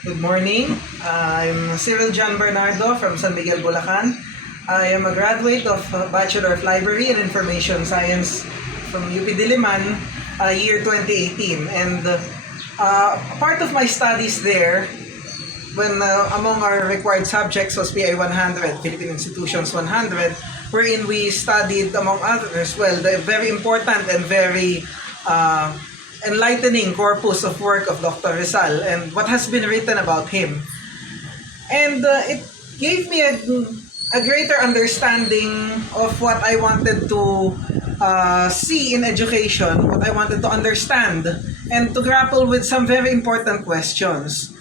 Good morning. I'm Cyril John Bernardo from San Miguel, Bulacan. I am a graduate of Bachelor of Library and Information Science from UP Diliman, year 2018. And part of my studies there, when among our required subjects was PI 100, Philippine Institutions 100, wherein we studied, among others, well, the very important and very enlightening corpus of work of Dr. Rizal and what has been written about him. And it gave me a greater understanding of what I wanted to see in education, what I wanted to understand, and to grapple with some very important questions.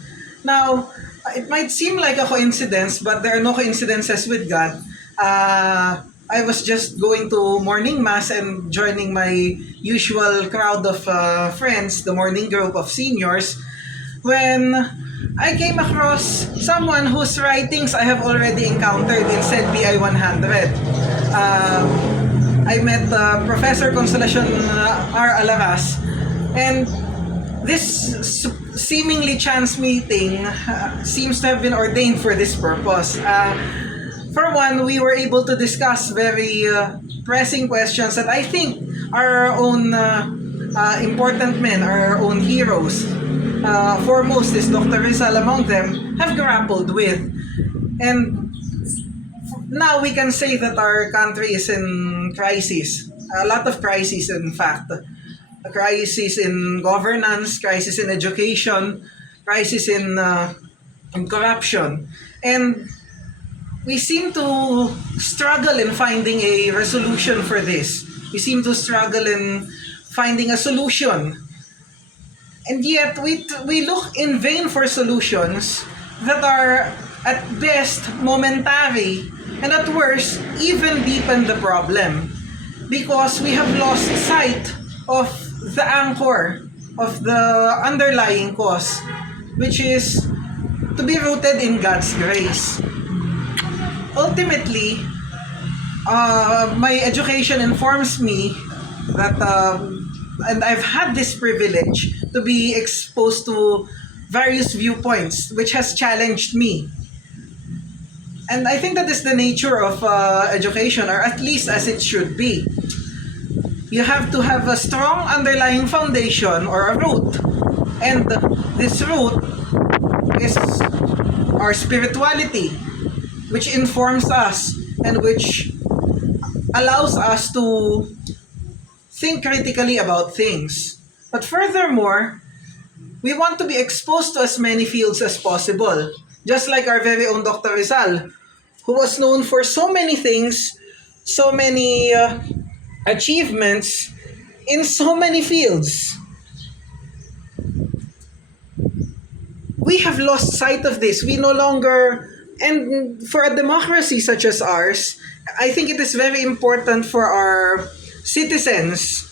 Now, it might seem like a coincidence, but there are no coincidences with God. I was just going to morning mass and joining my usual crowd of friends, the morning group of seniors, when I came across someone whose writings I have already encountered in said PI 100. I met Professor Consolacion R. Alaras, and this seemingly chance meeting seems to have been ordained for this purpose. For one, we were able to discuss very pressing questions that I think our own important men, our own heroes, foremost is Dr. Rizal among them, have grappled with. And now we can say that our country is in crisis. A lot of crises, in fact. A crisis in governance, crisis in education, crisis in corruption. And we seem to struggle in finding a resolution for this. We seem to struggle in finding a solution. And yet, we look in vain for solutions that are, at best, momentary, and at worst, even deepen the problem. Because we have lost sight of the anchor, of the underlying cause, which is to be rooted in God's grace. Ultimately, my education informs me that, and I've had this privilege to be exposed to various viewpoints, which has challenged me. And I think that is the nature of education, or at least as it should be. You have to have a strong underlying foundation or a root. And this root is our spirituality, which informs us and which allows us to think critically about things. But furthermore, we want to be exposed to as many fields as possible. Just like our very own Dr. Rizal, who was known for so many things, so many achievements in so many fields. We have lost sight of this. We no longer, and for a democracy such as ours, I think it is very important for our citizens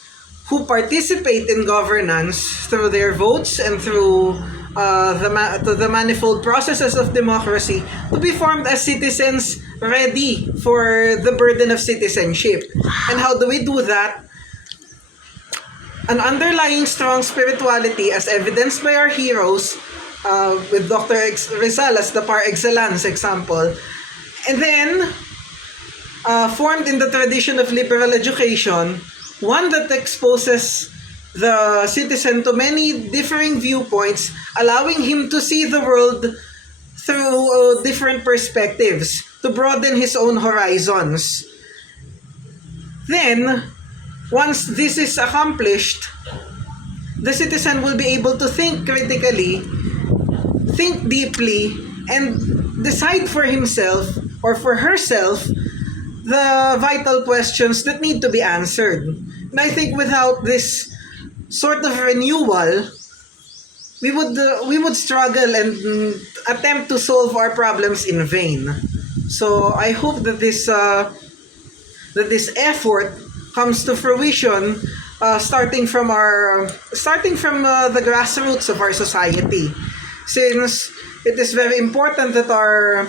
who participate in governance through their votes and through the manifold processes of democracy to be formed as citizens ready for the burden of citizenship. And how do we do that? An underlying strong spirituality, as evidenced by our heroes, with Dr. Rizal as the par excellence example, and then formed in the tradition of liberal education, one that exposes the citizen to many differing viewpoints, allowing him to see the world through different perspectives, to broaden his own horizons. Then, once this is accomplished, the citizen will be able to think critically, think deeply, and decide for himself or for herself the vital questions that need to be answered. And I think without this sort of renewal, we would struggle and attempt to solve our problems in vain. So I hope that this effort comes to fruition, starting from the grassroots of our society, since it is very important that our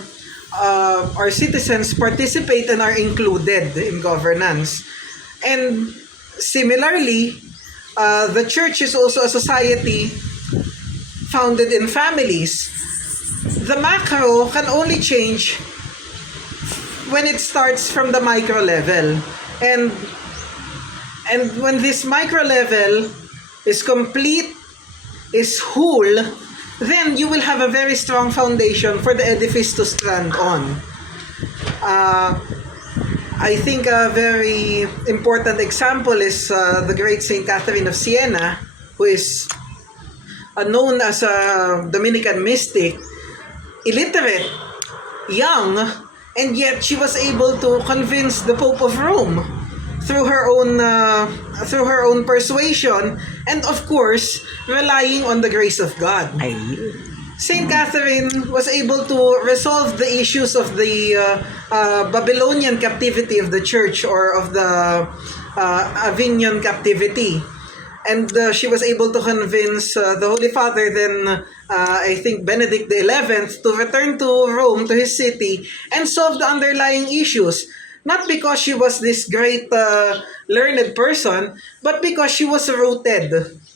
citizens participate and are included in governance. And similarly, the church is also a society founded in families, the macro can only change when it starts from the micro level. And when this micro level is complete, is whole, then you will have a very strong foundation for the edifice to stand on. I think a very important example is the great Saint Catherine of Siena, who is known as a Dominican mystic, illiterate, young, and yet she was able to convince the Pope of Rome through her own persuasion, and of course relying on the grace of God. Saint Catherine was able to resolve the issues of the Babylonian captivity of the church, or of the Avignon captivity. And she was able to convince the Holy Father, then I think Benedict XI, to return to Rome, to his city, and solve the underlying issues. Not because she was this great learned person, but because she was rooted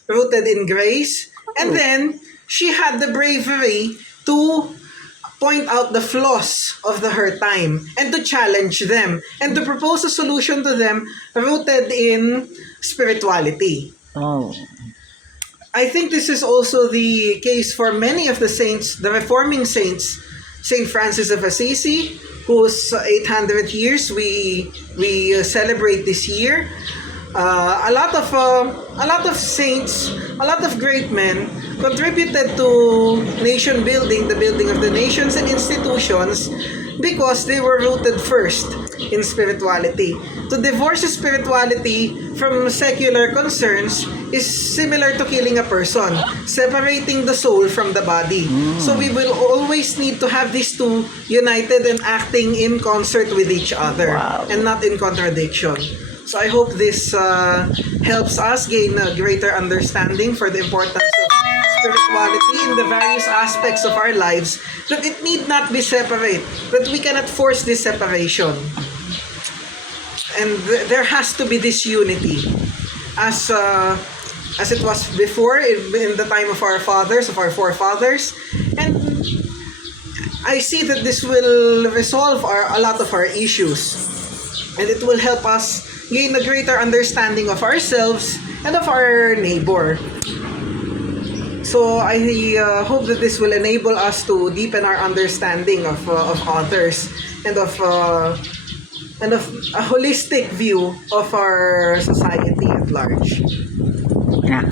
in grace. And then she had the bravery to point out the flaws of her time and to challenge them and to propose a solution to them rooted in spirituality. Oh. I think this is also the case for many of the saints, the reforming saints. Saint Francis of Assisi, whose 800 years we celebrate this year. A lot of saints, a lot of great men contributed to nation building, the building of the nations and institutions, because they were rooted first in spirituality. To divorce spirituality from secular concerns is similar to killing a person, separating the soul from the body. So we will always need to have these two united and acting in concert with each other. Wow. And not in contradiction. So I hope this helps us gain a greater understanding for the importance of spirituality in the various aspects of our lives, that it need not be separate, that we cannot force this separation. And there has to be this unity, as it was before in the time of our fathers, of our forefathers. And I see that this will resolve a lot of our issues, and it will help us gain a greater understanding of ourselves and of our neighbor. So I hope that this will enable us to deepen our understanding of others, and of a holistic view of our society at large. Yeah.